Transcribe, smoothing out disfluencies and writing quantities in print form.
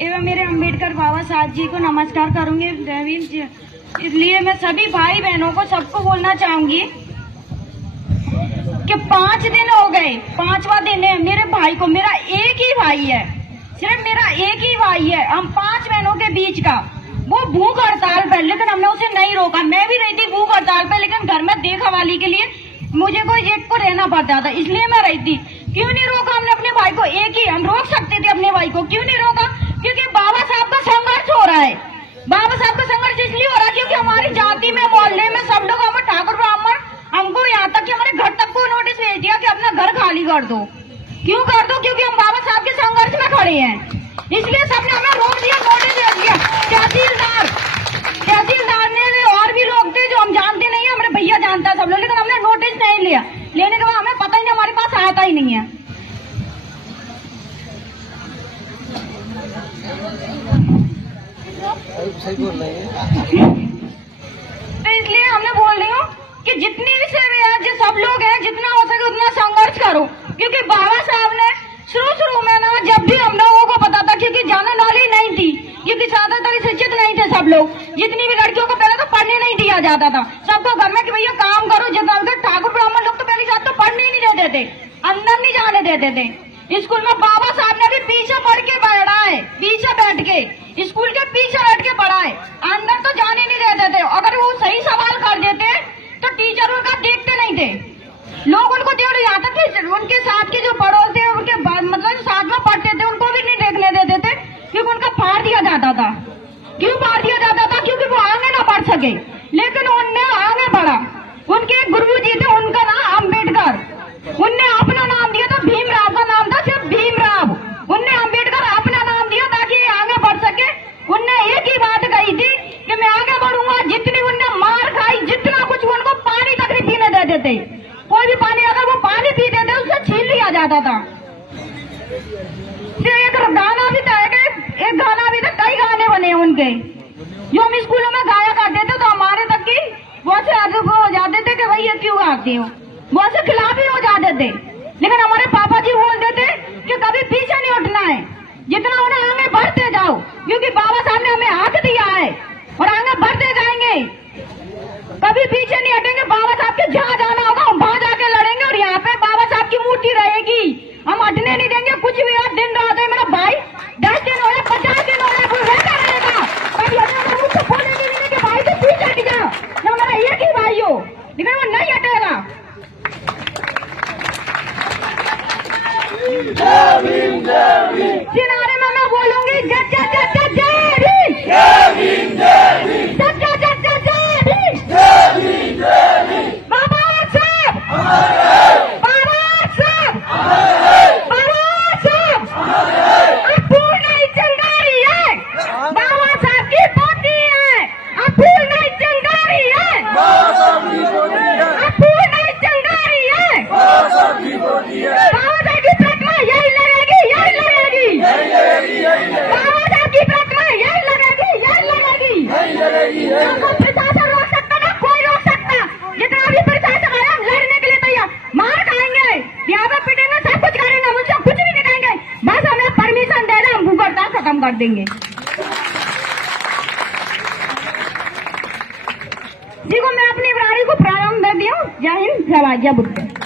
एवं मेरे अम्बेडकर बाबा साहब जी को नमस्कार करूंगी। इसलिए मैं सभी भाई बहनों को सबको बोलना चाहूंगी कि 5 दिन हो गए, 5वां दिन है मेरे भाई को। मेरा एक ही भाई है, सिर्फ मेरा एक ही भाई है। हम 5 बहनों के बीच का वो भूख हड़ताल पर, लेकिन हमने उसे नहीं रोका। मैं भी रही थी भूख हड़ताल पर, लेकिन घर में देखभाली के लिए मुझे कोई एक को रहना पड़ता था, इसलिए मैं रही थी। क्यों नहीं रोका हमने अपने भाई को? एक ही हम रोक सकते थे अपने भाई को, क्यों नहीं रोका? क्योंकि बाबा साहब का संघर्ष हो रहा है। बाबा साहब का संघर्ष इसलिए हो रहा है क्योंकि हमारी जाति में, मोहल्ले में सब लोग, हम ठाकुर ब्राह्मण, हमको यहाँ तक कि हमारे घर तक को नोटिस भेज दिया कि अपना घर खाली कर दो। क्यों कर दो? क्योंकि हम बाबा साहब के संघर्ष में खड़े हैं, इसलिए सबने हमें रोक दिया, नोटिस भेज दिया। तहसीलदार ने और भी लोग थे जो हम जानते नहीं है, हमारे भैया जानता है सब लोग, लेकिन हमने नोटिस नहीं लिया। लेने के बाद हमें पता ही नहीं, हमारे पास आता ही नहीं है। सही बोल रही है। तो इसलिए हमने बोल रही हूँ कि जितनी भी सेवा है, जो सब लोग हैं, जितना हो सके उतना संघर्ष करो। क्योंकि बाबा साहब ने शुरू में ना, जब भी हम लोगों को पता था, क्योंकि ज्यादा नॉलेज नहीं थी, क्योंकि ज्यादातर शिक्षित नहीं थे सब लोग। जितनी भी लड़कियों को पहले तो पढ़ने नहीं दिया जाता था, सबको घर में कि भैया काम करो। जितना ठाकुर ब्राह्मण लोग तो पहली बात तो पढ़ने ही नहीं देते थे, अंदर नहीं जाने देते थे। स्कूल में बाबा साहब ने भी पीछे पढ़ के बैठा है, पीछे बैठ के, स्कूल के पीछे बैठ के पढ़ा है, अंदर तो जाने नहीं देते थे। अगर वो सही सवाल कर देते तो टीचर उनका देखते नहीं थे, लोग उनको देख। यहाँ तक कि उनके साथ के जो पड़ोस थे, उनके मतलब साथ में पढ़ते थे, उनको भी नहीं देखने देते थे, क्योंकि उनका फाड़ दिया जाता था। क्यों फाड़ दिया जाता था? क्योंकि वो आगे ना बढ़ सके। लेकिन उनने आगे बढ़ा। उनके एक गुरु जी थे, उनका नाम अम्बेडकर, उनने अपना नाम दिया था, भीमराव का नाम था सिर्फ भीमराव। उनने अम्बेडकर अपना नाम दिया ताकि ये आगे बढ़ सके। उनने एक ही बात कही थी कि मैं आगे बढ़ूंगा। जितनी उनने मार खाई, जितना कुछ, उनको पानी तक नहीं पीने देते थे। कोई भी पानी, अगर वो पानी पीते थे उससे छीन लिया जाता था। एक गाना भी था, एक गाना भी था, कई गाने बने उनके जो हम स्कूलों में गाया करते थे। तो हमारे तक की बहुत से आगे हो जाते थे कि भाई ये क्यों गाते हो, बहुत से खिलाफ ही हो जाते थे। लेकिन हमारे पापा जी बोलते थे कि कभी पीछे नहीं उठना है, जितना उन्हें आगे बढ़ते जाओ, क्योंकि बाबा साहब ने हमें हाथ दिया है और आगे बढ़ते जाएंगे, कभी पीछे नहीं हटेंगे। बाबा साहब के जहाँ जाना होगा हम वहां जाके लड़ेंगे, और यहाँ पे बाबा साहब की मूर्ति रहेगी, हम हटने नहीं देंगे। कुछ भी यार दिन रात है मेरा भाई, 10 दिन हो रहे, 50 दिन हो रहे, कोई रहता रहेगा। कभी हमें मुझसे बोलेंगे नहीं कि भाई तो पीछे हट जा, जो हमारा एक ही भाई हो, लेकिन वो नहीं हटेगा। सिनारे में मैं बोलूंगी जय जय जय जय जय भीम, जय भीम, जय भीम, जय जय जय जय जय भीम, जय भीम, जय भीम। बाबा साहब, बाबा साहब, बाबा साहब, अब फूल नहीं चिंगारी है, बाबा साहब की पोती है। अब फूल नहीं चिंगारी है, बाबा साहब की पोती है, अब फूल नहीं चिंगारी है, बाबा साहब की पोती है। बाबा साहब की प्रतिमा यही लगेगी, यही लगेगी, यही लगेगी, यही लगेगी, बाबा साहब की प्रतिमा यही लगेगी, यही लगेगी। यही लगेगी, यही हमको लगेगी। प्रशासन रोक सकता ना, कोई रोक सकता। जितना भी प्रशासन आया हम लड़ने के लिए तैयार, मार खाएंगे, यहाँ पे पिटेंगे, सब कुछ करेंगे, मुझसे कुछ भी नहीं कहेंगे। बस हमें परमिशन दे दे, हम भूख हड़ताल खत्म कर देंगे। जी को मैं अपनी प्राणी को प्रारंभ दे दिया हूँ। जय हिंद, जय भारत, जय बुद्ध।